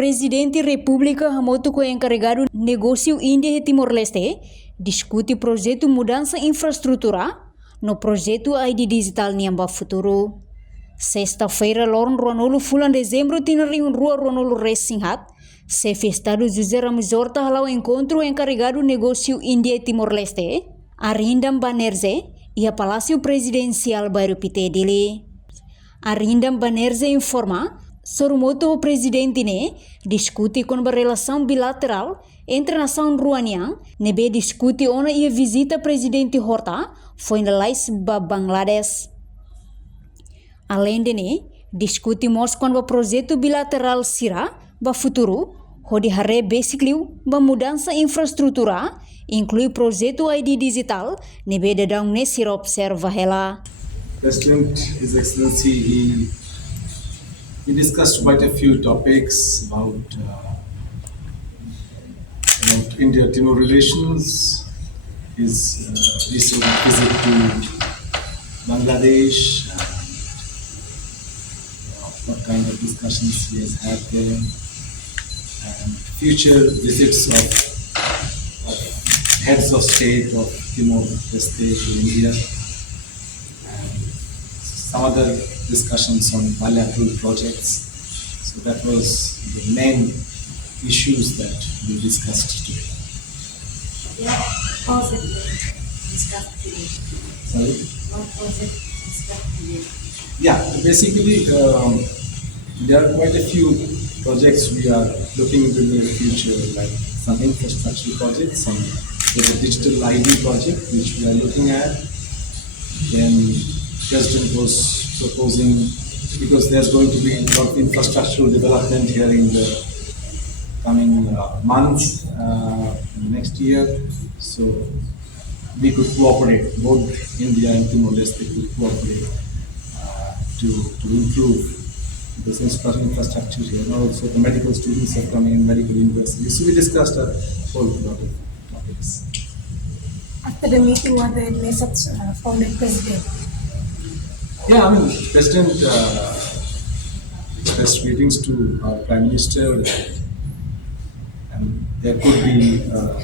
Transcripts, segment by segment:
Presidente República Hamoto ko encarregado negócio Índia e Timor-Leste discute projeto mudança infraestrutura no projeto ID digital Niamba Futuru. Sexta-feira, lorn Ronolo fulan dezembro tinariun rua Ronolo Resinghat, chefe Estado José Ramos Horta halau encontro encarregado negócio Índia e Timor-Leste, Arindam Banerze e a Palácio Presidencial baru Pite dele. Arindam Banerze informa Sorumoto o presidente ne discute com a relação bilateral entre a nação ruanian, nebe discute ona e visita presidente Horta foi na lais ba Bangladesh. Além de ne discute mos com o projeto bilateral Sira ba Futuru, onde hare basically ba mudança infraestrutura, inclui projeto ID digital, nebe dadang ne Sira observa hela. President, His Excellency, he discussed quite a few topics about India-Timor relations, his recent visit to Bangladesh, what kind of discussions he has had there, and future visits of heads of state of Timor-Leste to India, and some other discussions on bilateral projects. So that was the main issues that we discussed today. Yeah, project discussed today. Sorry? What project discussed today? Yeah, basically there are quite a few projects we are looking into in the future, like some infrastructure projects, there's a digital ID project which we are looking at. Then President was proposing, because there's going to be a lot of infrastructural development here in the coming months, next year, so we could cooperate, both India and Timor-Leste could cooperate to improve this infrastructure here. And also the medical students are coming in, medical universities, so we discussed a whole lot of topics. After the meeting, what the message from the president? Yeah, I mean, President expressed greetings to our Prime Minister, and there could be a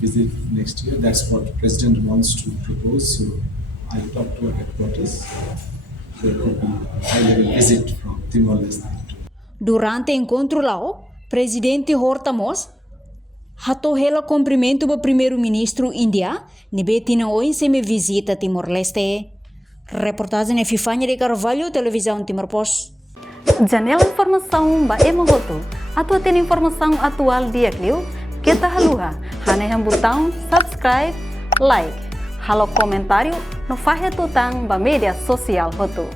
visit next year. That's what President wants to propose. So I'll talk to our headquarters. There could be a high-level visit from Timor-Leste. Durante encontro lá, Presidente Horta Mos hato hela cumprimento ba Primeiro-Ministro India, nebe tina oi seme visita Timor-Leste. Reportagem é Fifanya de Carvalho, Televisão Timor Post. Janela informação ba emogoto. Atua tem informação atual dia clio. Kita haluha. Hane yang botão subscribe, like. Halo comentário no fahe tutang ba media sosial hotu.